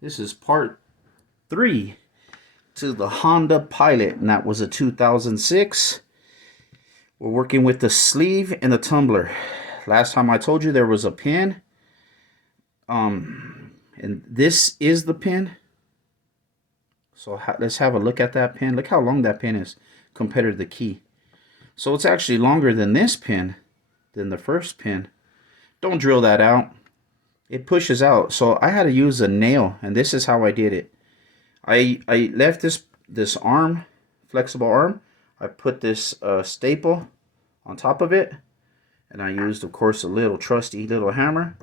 This is part 3 to the Honda Pilot, and that was a 2006. We're working with the sleeve and the tumbler. Last time I told you there was a pin, and this is the pin. So let's have a look at that pin. Look how long that pin is compared to the key. So it's actually longer than this pin, than the first pin. Don't drill that out. It pushes out. So I had to use a nail, and this is how I did it. I left this arm, flexible arm. I put this staple on top of it, and I used, of course, a little trusty little hammer.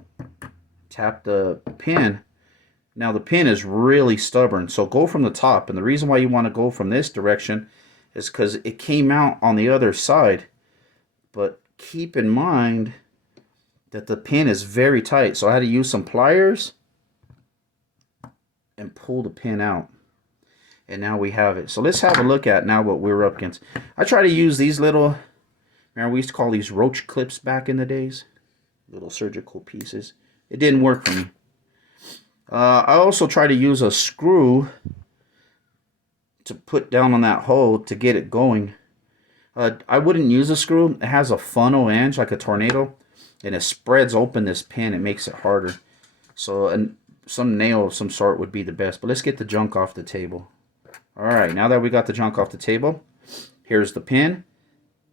Tap the pin. Now the pin is really stubborn, so go from the top. And the reason why you want to go from this direction is because it came out on the other side. But keep in mind that the pin is very tight, so I had to use some pliers and pull the pin out. And now we have it. So let's have a look at now what we're up against. I try to use these little, remember we used to call these roach clips back in the days, little surgical pieces. It didn't work for me. I also try to use a screw to put down on that hole to get it going. I wouldn't use a screw. It has a funnel edge like a tornado, and it spreads open this pin. It makes it harder. So some nail of some sort would be the best. But let's get the junk off the table. Alright, now that we got the junk off the table, here's the pin.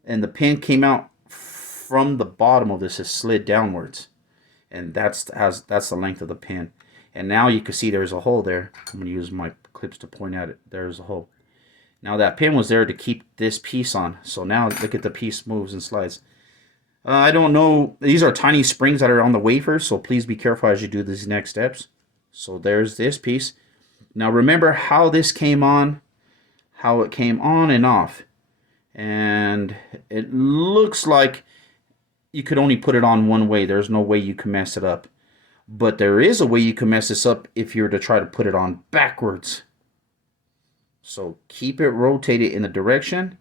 And the pin came out from the bottom of this. It slid downwards. And that's the length of the pin. And now you can see there's a hole there. I'm going to use my clips to point at it. There's a hole. Now that pin was there to keep this piece on. So now look at the piece moves and slides. I don't know. These are tiny springs that are on the wafer. So please be careful as you do these next steps. So there's this piece. Now remember how this came on. How it came on and off. And it looks like you could only put it on one way. There's no way you can mess it up. But there is a way you can mess this up if you were to try to put it on backwards. So keep it rotated in the direction.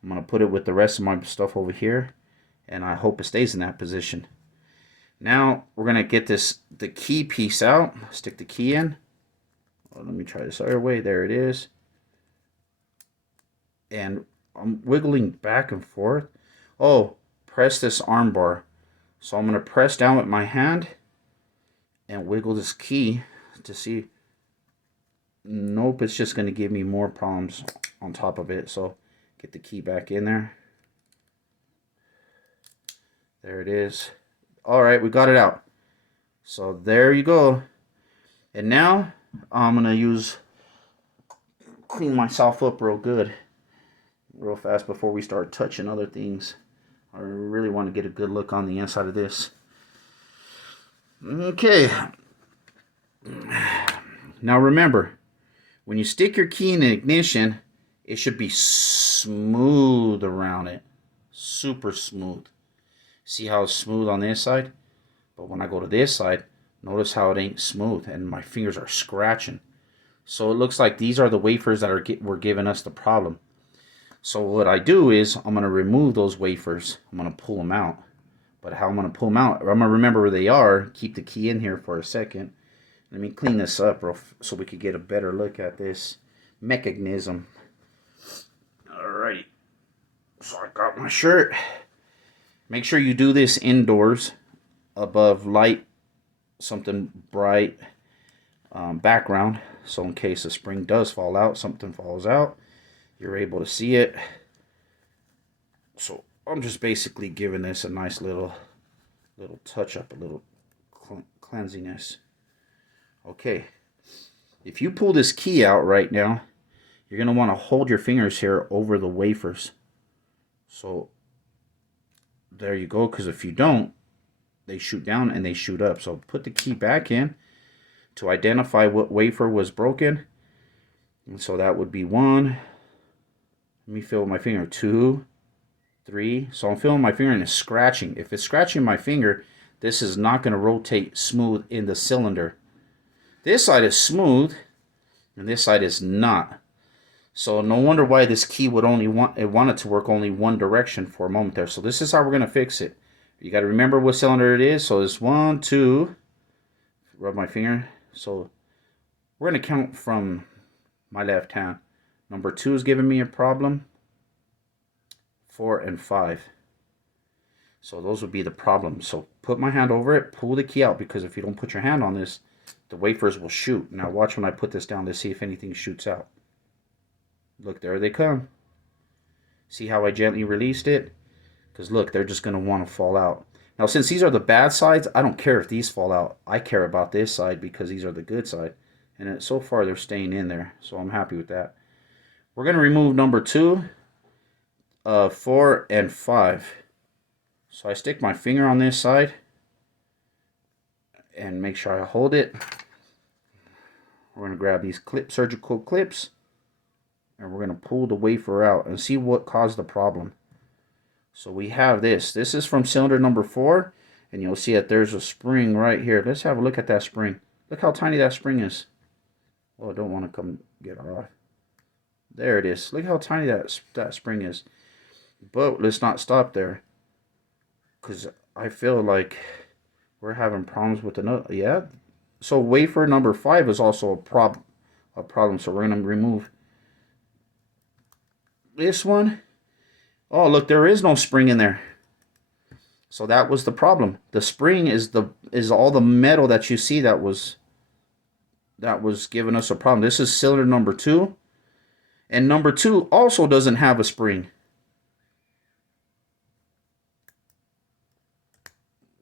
I'm going to put it with the rest of my stuff over here. And I hope it stays in that position. Now we're going to get the key piece out. Stick the key in. Well, let me try this other way. There it is. And I'm wiggling back and forth. Oh, press this arm bar. So I'm going to press down with my hand and wiggle this key to see. Nope, it's just going to give me more problems on top of it. So get the key back in there. There it is. All right, we got it out. So there you go. And now I'm going to clean myself up real good, real fast before we start touching other things. I really want to get a good look on the inside of this. Okay. Now remember, when you stick your key in the ignition, it should be smooth around it. Super smooth. See how it's smooth on this side? But when I go to this side, notice how it ain't smooth and my fingers are scratching. So it looks like these are the wafers that were giving us the problem. So what I do is I'm going to remove those wafers. I'm going to pull them out. But how I'm going to pull them out, I'm going to remember where they are. Keep the key in here for a second. Let me clean this up so we could get a better look at this mechanism. Alrighty. So I got my shirt. Make sure you do this indoors above light, something bright background. So in case the spring does fall out, something falls out, you're able to see it. So I'm just basically giving this a nice little touch up, a little cleansiness. Okay, if you pull this key out right now, you're going to want to hold your fingers here over the wafers. So there you go, because if you don't, they shoot down and they shoot up. So put the key back in to identify what wafer was broken. And so that would be 1. Let me feel my finger. 2, 3. So I'm feeling my finger and it's scratching. If it's scratching my finger, this is not going to rotate smooth in the cylinder. This side is smooth and this side is not. So no wonder why this key would only want it to work only one direction for a moment there. So this is how we're going to fix it. You got to remember what cylinder it is. So it's 1, 2. Rub my finger. So We're going to count from my left hand. Number 2 is giving me a problem. 4 and 5. So those would be the problems. So put my hand over it, pull the key out, because if you don't put your hand on this, the wafers will shoot. Now watch when I put this down to see if anything shoots out. Look, there they come. See how I gently released it? Because look, they're just going to want to fall out. Now since these are the bad sides, I don't care if these fall out. I care about this side because these are the good side. And so far they're staying in there. So I'm happy with that. We're going to remove number 2, 4, and 5. So I stick my finger on this side and make sure I hold it. We're going to grab these surgical clips, and we're going to pull the wafer out and see what caused the problem. So we have this. This is from cylinder number 4, and you'll see that there's a spring right here. Let's have a look at that spring. Look how tiny that spring is. Oh, I don't want to come get it off. There it is. Look how tiny that spring is. But let's not stop there, because I feel like we're having problems with another. Yeah. So wafer number 5 is also a problem. So we're going to remove this one. Oh, look, there is no spring in there. So that was the problem. The spring is all the metal that you see that was giving us a problem. This is cylinder number 2. And number 2 also doesn't have a spring.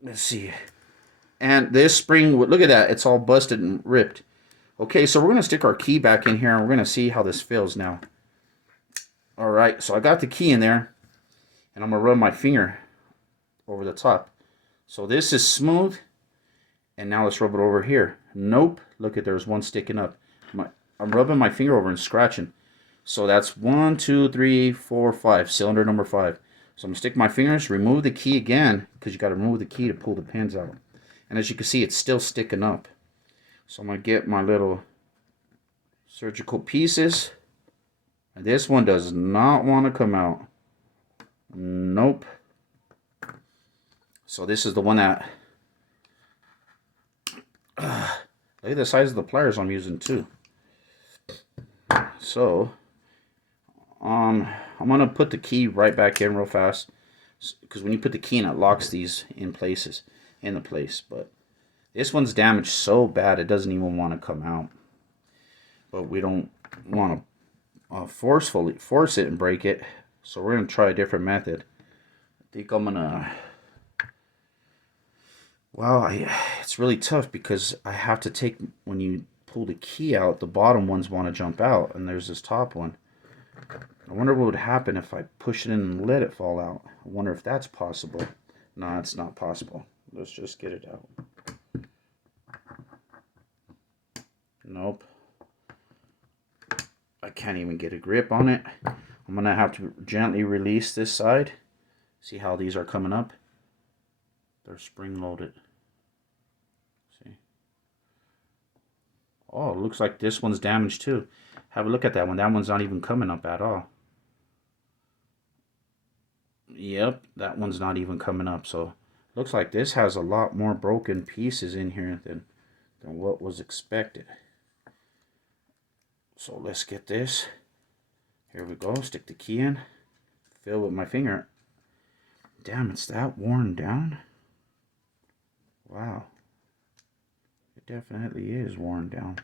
Let's see. And this spring, look at that. It's all busted and ripped. Okay, so we're going to stick our key back in here, and we're going to see how this feels now. All right, so I got the key in there, and I'm going to run my finger over the top. So this is smooth, and now let's rub it over here. Nope. Look at, there's one sticking up. I'm rubbing my finger over and scratching. So that's 1, 2, 3, 4, 5. Cylinder number 5. So I'm going to stick my fingers, remove the key again, because you got to remove the key to pull the pins out. And as you can see, it's still sticking up. So I'm going to get my little surgical pieces. And this one does not want to come out. Nope. So this is the one that... look at the size of the pliers I'm using too. So... I'm going to put the key right back in real fast, because when you put the key in, it locks these in place. But this one's damaged so bad it doesn't even want to come out. But we don't want to force it and break it, so we're going to try a different method. I think I'm going to... Well, it's really tough because I have to take... When you pull the key out, the bottom ones want to jump out, and there's this top one. I wonder what would happen if I push it in and let it fall out. I wonder if that's possible. No, it's not possible. Let's just get it out. Nope. I can't even get a grip on it. I'm going to have to gently release this side. See how these are coming up? They're spring loaded. See? Oh, it looks like this one's damaged too. Have a look at that one. That one's not even coming up at all. Yep, that one's not even coming up. So looks like this has a lot more broken pieces in here than what was expected. So let's get this. Here we go. Stick the key in. Feel with my finger. Damn, it's that worn down. Wow. It definitely is worn down.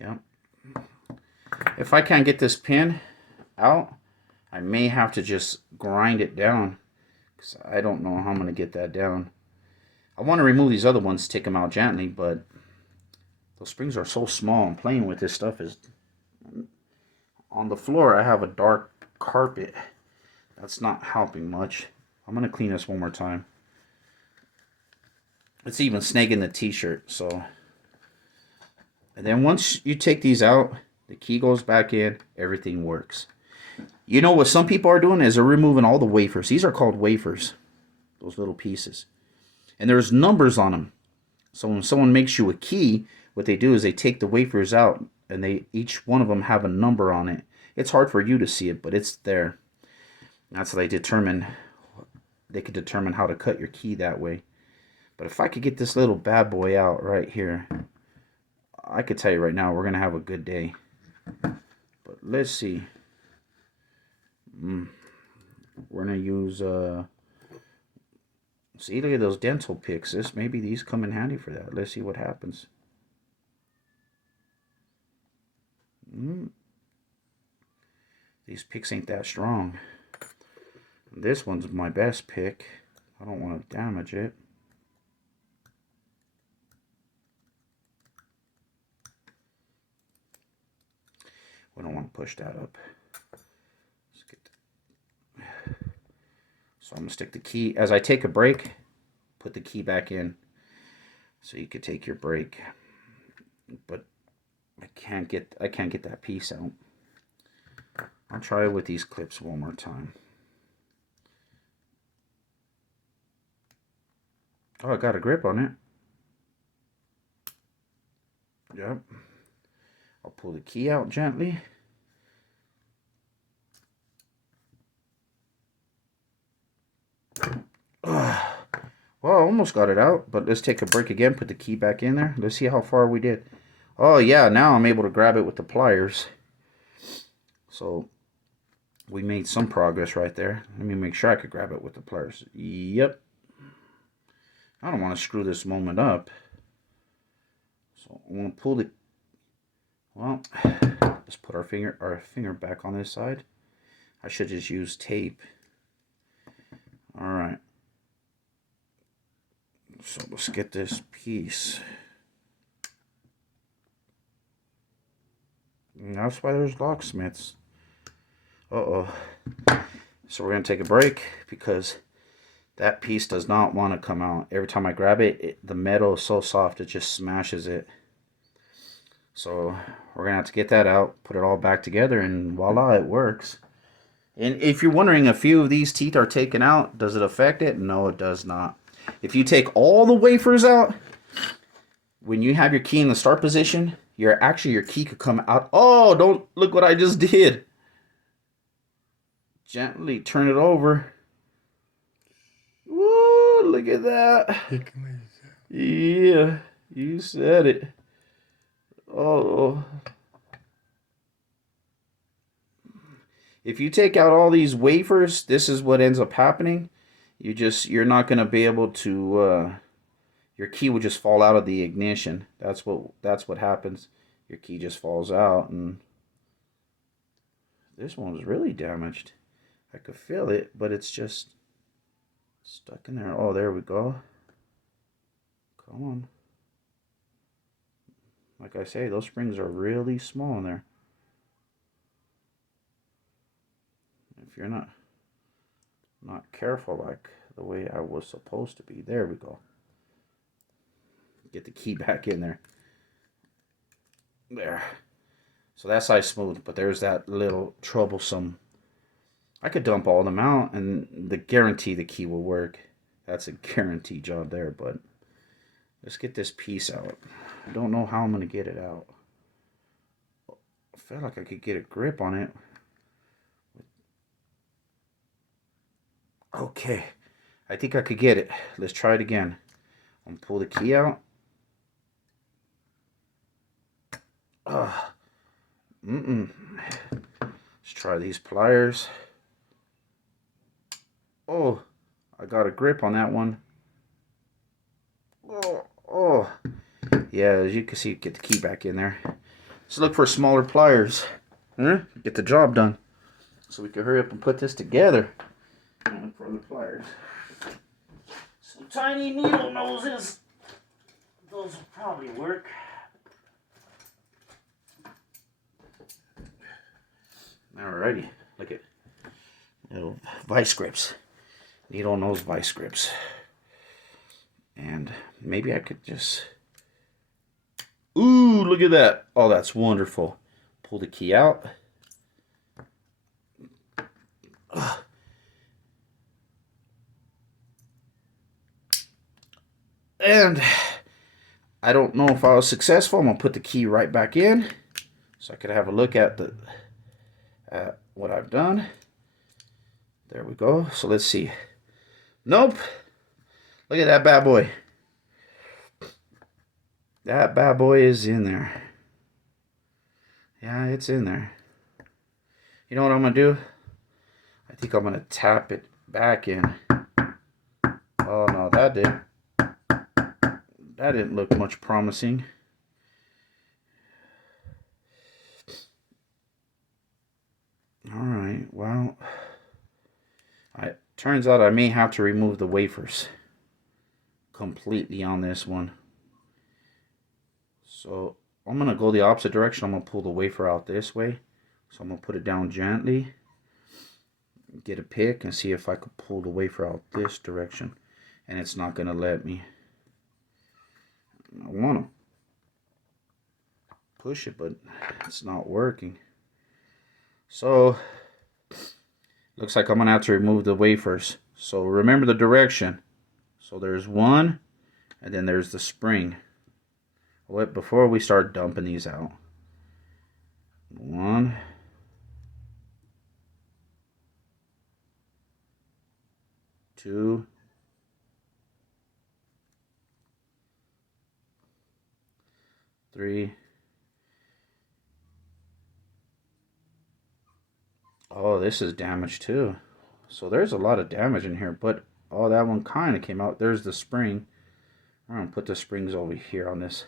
Yep. If I can't get this pin out, I may have to just grind it down, because I don't know how I'm going to get that down. I want to remove these other ones, take them out gently, but those springs are so small, and playing with this stuff is... On the floor, I have a dark carpet. That's not helping much. I'm going to clean this one more time. It's even snagging the t-shirt, so... And then once you take these out, the key goes back in, everything works. You know what some people are doing is they're removing all the wafers. These are called wafers, those little pieces. And there's numbers on them. So when someone makes you a key, what they do is they take the wafers out, and each one of them have a number on it. It's hard for you to see it, but it's there. That's how they determine they could determine how to cut your key that way. But if I could get this little bad boy out right here, I could tell you right now, we're going to have a good day. But let's see. We're going to use, see, look at those dental picks. Maybe these come in handy for that. Let's see what happens. These picks ain't that strong. This one's my best pick. I don't want to damage it. We don't want to push that up. Let's get so I'm going to stick the key. As I take a break, put the key back in so you could take your break. But I can't get that piece out. I'll try it with these clips one more time. Oh, I got a grip on it. Yep. I'll pull the key out gently. Well, I almost got it out, but let's take a break again, put the key back in there. Let's see how far we did. Oh, yeah, now I'm able to grab it with the pliers. So, we made some progress right there. Let me make sure I could grab it with the pliers. Yep. I don't want to screw this moment up. So, I want to pull the... Well, let's put our finger back on this side. I should just use tape. Alright. So let's get this piece. And that's why there's locksmiths. Uh-oh. So we're going to take a break because that piece does not want to come out. Every time I grab it, the metal is so soft it just smashes it. So we're going to have to get that out, put it all back together, and voila, it works. And if you're wondering, a few of these teeth are taken out, does it affect it? No, it does not. If you take all the wafers out, when you have your key in the start position, your key could come out. Oh, don't look what I just did. Gently turn it over. Woo, look at that. Yeah, you said it. Oh. If you take out all these wafers, this is what ends up happening. You're not going to be able to, your key will just fall out of the ignition. That's what happens. Your key just falls out, and this one was really damaged. I could feel it, but it's just stuck in there. Oh, there we go. Come on. Like I say, those springs are really small in there. If you're not careful like the way I was supposed to be. There we go. Get the key back in there. There. So that side's smooth, but there's that little troublesome. I could dump all of them out and guarantee the key will work. That's a guarantee job there, but let's get this piece out. I don't know how I'm going to get it out. I felt like I could get a grip on it. Okay, I think I could get it. Let's try it again. I'm going to pull the key out. Let's try these pliers. Oh, I got a grip on that one. Oh. Yeah, as you can see, get the key back in there. Let's look for smaller pliers. Get the job done. So we can hurry up and put this together. Look for the pliers. Some tiny needle noses. Those will probably work. Alrighty, look at little vice grips. Needle nose vice grips. And maybe I could just... Ooh, look at that. Oh, that's wonderful. Pull the key out. And I don't know if I was successful. I'm going to put the key right back in so I could have a look at what I've done. There we go. So let's see. Nope. Look at that bad boy. That bad boy is in there. Yeah, it's in there. You know what I'm going to do? I think I'm going to tap it back in. Oh, no, that didn't look much promising. All right, well, turns out I may have to remove the wafers completely on this one. So I'm going to go the opposite direction. I'm going to pull the wafer out this way. So I'm going to put it down gently. Get a pick and see if I could pull the wafer out this direction. And it's not going to let me. I want to push it, but it's not working. So looks like I'm going to have to remove the wafers. So remember the direction. So there's one, and then there's the spring. Wait, before we start dumping these out. 1, 2, 3. Oh, this is damaged too. So there's a lot of damage in here, but oh, that one kind of came out. There's the spring. I'm going to put the springs over here on this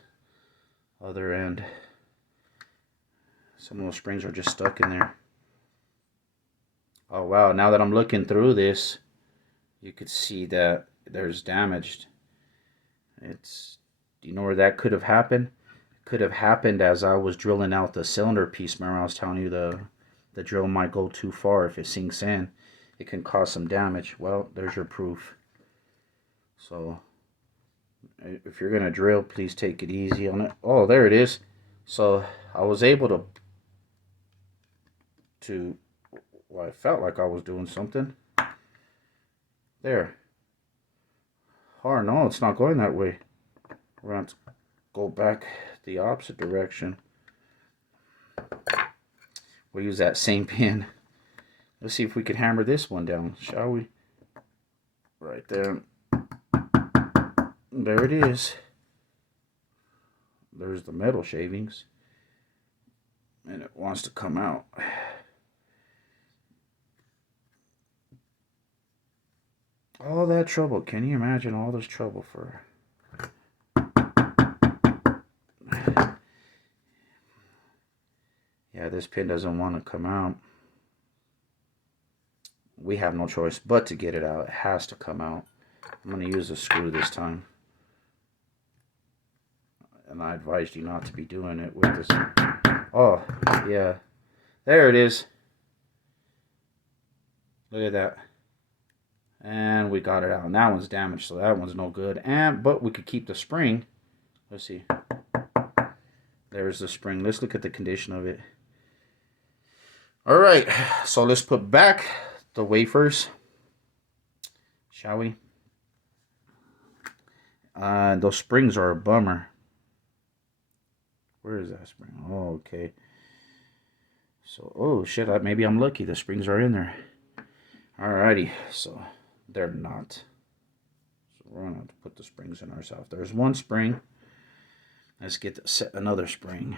other end. Some of those springs are just stuck in there. Oh wow, now that I'm looking through this, you could see that there's damaged. It's, do you know where that could have happened? It could have happened as I was drilling out the cylinder piece. Remember I was telling you the drill might go too far. If it sinks in, it can cause some damage. Well, there's your proof. So if you're gonna drill, please take it easy on it. Oh, there it is. So I was able to well, I felt like I was doing something there. Oh no, it's not going that way. We're going to go back the opposite direction. We'll use that same pin. Let's see if we can hammer this one down, shall we? Right there. There it is. There's the metal shavings. And it wants to come out. All that trouble. Can you imagine all this trouble for... Yeah, this pin doesn't want to come out. We have no choice but to get it out. It has to come out. I'm going to use a screw this time. And I advised you not to be doing it with this. Oh, yeah. There it is. Look at that. And we got it out. And that one's damaged, so that one's no good. But we could keep the spring. Let's see. There's the spring. Let's look at the condition of it. Alright, so let's put back the wafers. Shall we? Those springs are a bummer. Where is that spring? Oh, okay. So, oh shit, maybe I'm lucky. The springs are in there. Alrighty, so they're not. So we're going to have to put the springs in ourselves. There's one spring. Let's set another spring.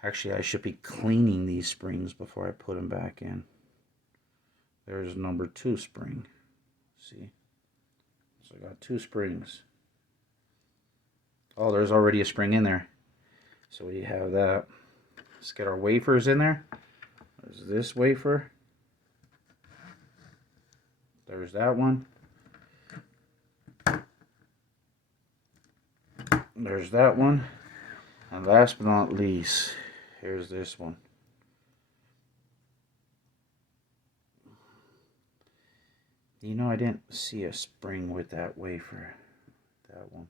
Actually, I should be cleaning these springs before I put them back in. There's number 2 spring. See? So I got 2 springs. Oh, there's already a spring in there. So we have that. Let's get our wafers in there. There's this wafer. There's that one. There's that one. And last but not least, here's this one. You know, I didn't see a spring with that wafer. That one.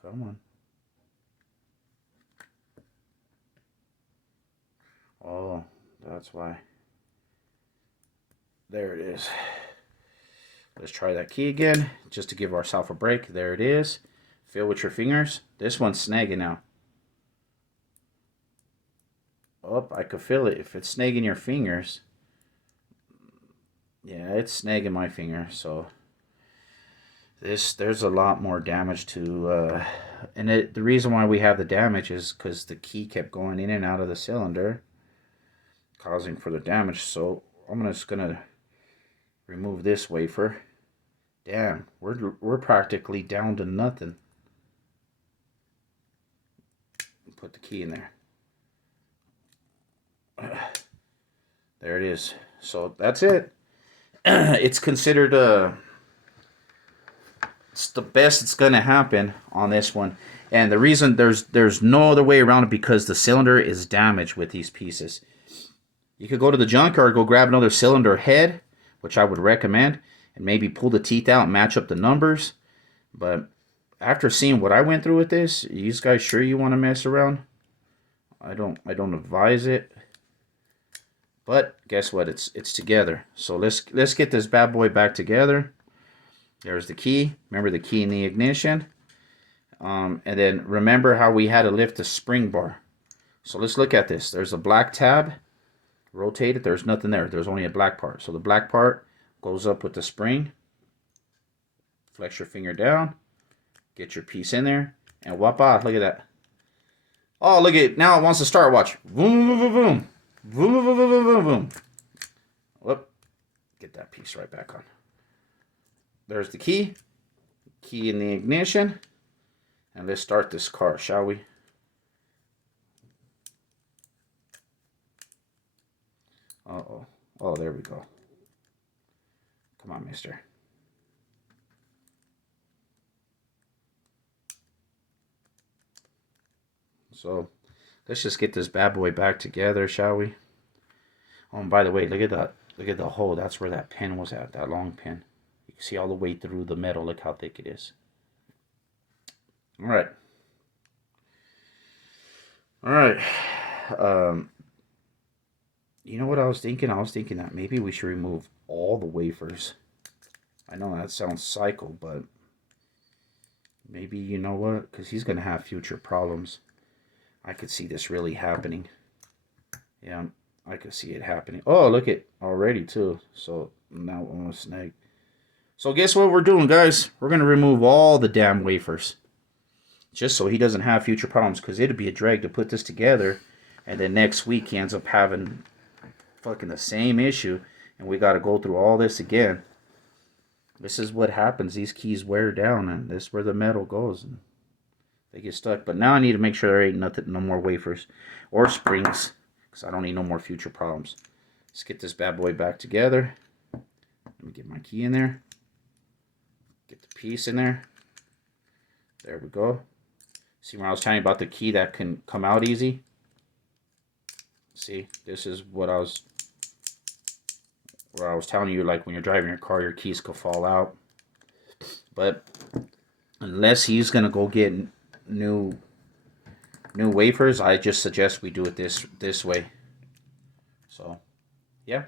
Come on. Oh, that's why. There it is. Let's try that key again, just to give ourselves a break. There it is. Feel with your fingers. This one's snagging now. Oh, I could feel it. If it's snagging your fingers. Yeah, it's snagging my finger, so there's a lot more damage to, and the reason why we have the damage is because the key kept going in and out of the cylinder, causing further damage. So I'm just gonna remove this wafer. Damn, we're practically down to nothing. Put the key in there. There it is. So that's it. It's considered it's the best it's gonna happen on this one. And the reason there's no other way around it, because the cylinder is damaged with these pieces. You could go to the junkyard, go grab another cylinder head, which I would recommend, and maybe pull the teeth out and match up the numbers. But after seeing what I went through with this, you guys sure you want to mess around? I don't advise it. But guess what? It's together. So let's get this bad boy back together. There's the key. Remember the key in the ignition. And then remember how we had to lift the spring bar. So let's look at this. There's a black tab. Rotate it. There's nothing there. There's only a black part. So the black part goes up with the spring. Flex your finger down. Get your piece in there. And whoop-ah, look at that. Oh, look at it. Now it wants to start. Watch. Boom, boom, boom, boom. Boom, boom, boom, boom, boom, boom. Whoop. Get that piece right back on. There's the key. Key in the ignition. And let's start this car, shall we? Uh-oh. Oh, there we go. Come on, mister. So, let's just get this bad boy back together, shall we? Oh, and by the way, look at that. Look at the hole. That's where that pin was at, that long pin. You can see all the way through the metal. Look how thick it is. All right. All right. You know what I was thinking? I was thinking that maybe we should remove all the wafers. I know that sounds psycho, but maybe, you know what? Because he's going to have future problems. I could see this really happening. Yeah, I could see it happening. Oh, look at already too. So now we're on a snag. So guess what we're doing, guys? We're going to remove all the damn wafers. Just so he doesn't have future problems. Because it'd be a drag to put this together. And then next week he ends up having fucking the same issue. And we got to go through all this again. This is what happens. These keys wear down. And this is where the metal goes. And they get stuck. But now I need to make sure there ain't nothing, no more wafers. Or springs. Because I don't need no more future problems. Let's get this bad boy back together. Let me get my key in there. Get the piece in there. There we go. See when I was telling you about the key that can come out easy? See, this is what I was telling you, like when you're driving your car, your keys could fall out. But unless he's gonna go get new wafers, I just suggest we do it this way. So yeah,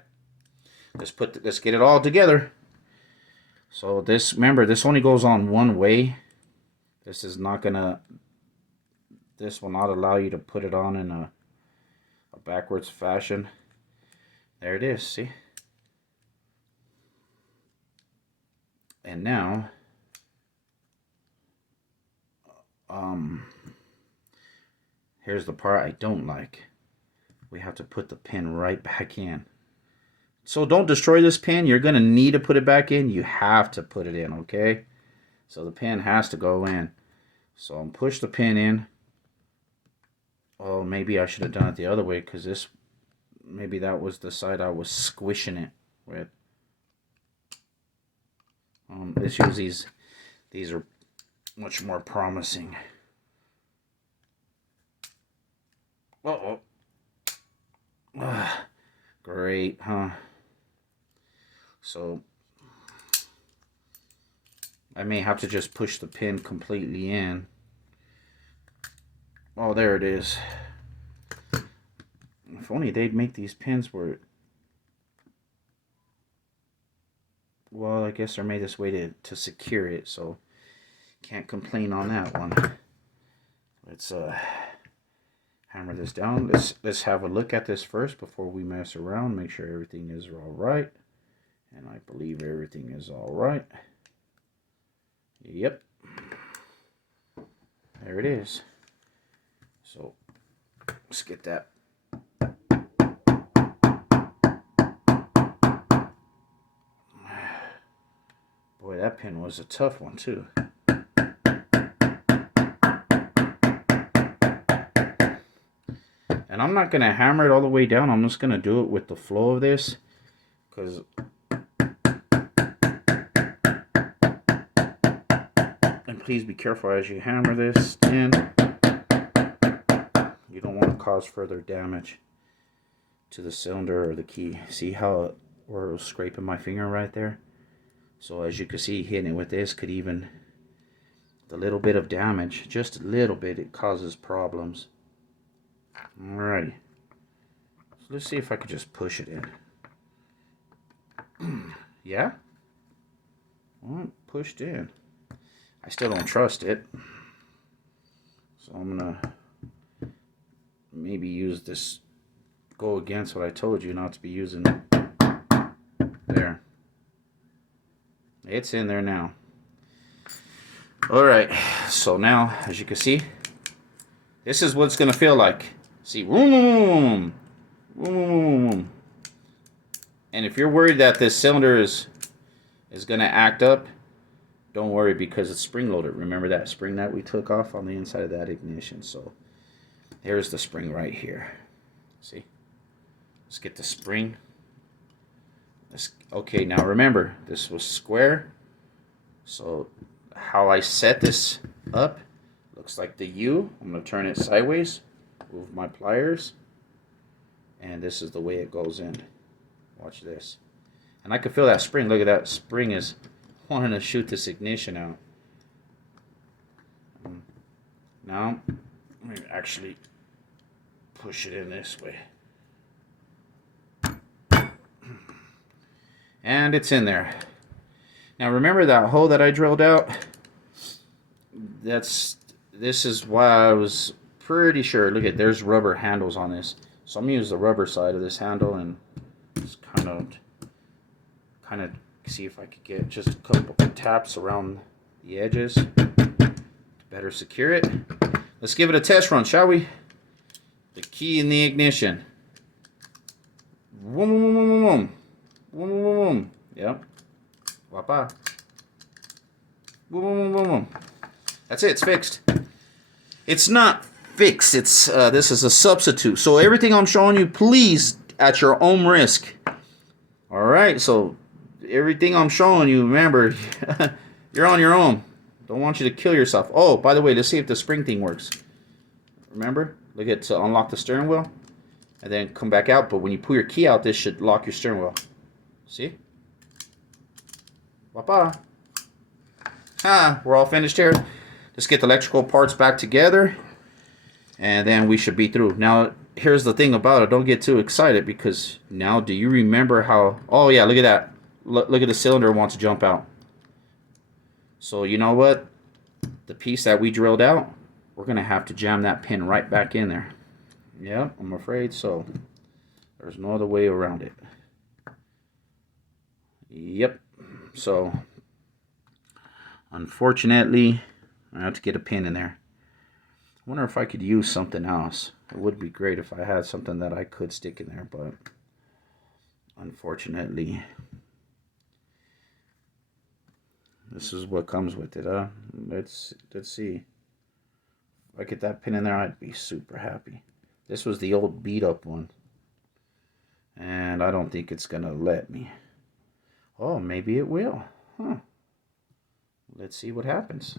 let's get it all together. So remember, this only goes on one way. This will not allow you to put it on in a backwards fashion. There it is, see? And now, here's the part I don't like. We have to put the pin right back in. So don't destroy this pin. You're going to need to put it back in. You have to put it in, okay? So the pin has to go in. So I'll push the pin in. Oh, maybe I should have done it the other way, because maybe that was the side I was squishing it with. Let's use these. These are much more promising. Uh-oh. Great, huh? So I may have to just push the pin completely in. Oh, there it is. If only they'd make these pins where... Well, I guess they're made this way to secure it, so can't complain on that one. Let's hammer this down. Let's have a look at this first before we mess around. Make sure everything is all right. And I believe everything is all right. Yep. There it is. So let's get that. Boy, that pin was a tough one too. And I'm not going to hammer it all the way down. I'm just going to do it with the flow of this. Because and please be careful as you hammer this in. You don't want to cause further damage to the cylinder or the key. See how where it was scraping my finger right there? So as you can see, hitting it with this could even, the little bit of damage, just a little bit, it causes problems. Alrighty. So let's see if I could just push it in. Yeah? Well, pushed in. I still don't trust it. So I'm gonna maybe use this, go against what I told you not to be using. There. It's in there now. Alright, so now, as you can see, this is what it's gonna feel like. See, boom, boom. And if you're worried that this cylinder is gonna act up, don't worry, because it's spring loaded. Remember that spring that we took off on the inside of that ignition. So here's the spring right here. See? Let's get the spring. Okay, now remember, this was square. So how I set this up looks like the U. I'm going to turn it sideways, move my pliers, and this is the way it goes in. Watch this. And I can feel that spring. Look at that spring is wanting to shoot this ignition out. Now, let me actually push it in this way. And it's in there. Now remember that hole that I drilled out? This is why I was pretty sure. Look at, there's rubber handles on this. So I'm gonna use the rubber side of this handle and just kind of see if I could get just a couple of taps around the edges to better secure it. Let's give it a test run, shall we? The key in the ignition. Boom, boom, boom, boom, boom. Boom, boom, boom, boom. Yep. Wapa. Boom, boom, boom, boom, boom. That's it. It's fixed. It's not fixed. It's this is a substitute. So everything I'm showing you, please, at your own risk. All right. So everything I'm showing you, remember, you're on your own. Don't want you to kill yourself. Oh, by the way, let's see if the spring thing works. Remember, look at to unlock the steering wheel, and then come back out. But when you pull your key out, this should lock your steering wheel. See? Wapa. Ha, we're all finished here. Let's get the electrical parts back together, and then we should be through. Now, here's the thing about it. Don't get too excited, because now, do you remember how... Oh, yeah, look at that. Look at the cylinder wants to jump out. So, you know what? The piece that we drilled out, we're going to have to jam that pin right back in there. Yep, I'm afraid so. There's no other way around it. Yep. So, unfortunately, I have to get a pin in there. I wonder if I could use something else. It would be great if I had something that I could stick in there, but unfortunately, this is what comes with it, huh? Let's see. If I get that pin in there, I'd be super happy. This was the old beat up one, and I don't think it's gonna let me. Oh, maybe it will. Huh. Let's see what happens.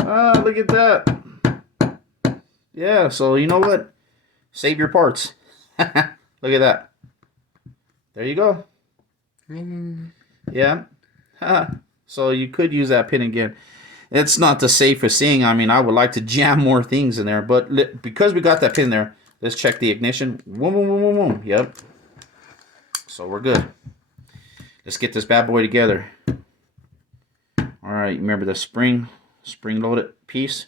Ah, look at that. Yeah, so you know what? Save your parts. Look at that. There you go. Yeah. So you could use that pin again. It's not the safest thing. I mean, I would like to jam more things in there, but because we got that pin there, let's check the ignition. Boom, boom, boom, boom, boom. Yep. So we're good. Let's get this bad boy together. All right, remember the spring loaded piece?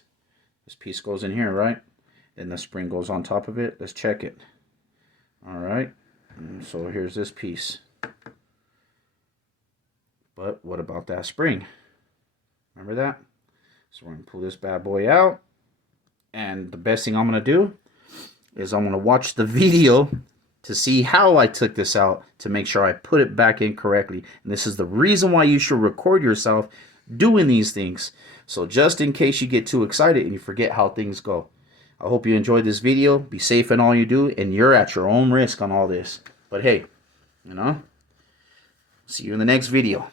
This piece goes in here, right? Then the spring goes on top of it. Let's check it. All right. And so here's this piece. But what about that spring? Remember that? So we're going to pull this bad boy out. And the best thing I'm going to do is I'm going to watch the video to see how I took this out to make sure I put it back in correctly. And this is the reason why you should record yourself doing these things. So just in case you get too excited and you forget how things go. I hope you enjoyed this video. Be safe in all you do. And you're at your own risk on all this. But hey, you know, see you in the next video.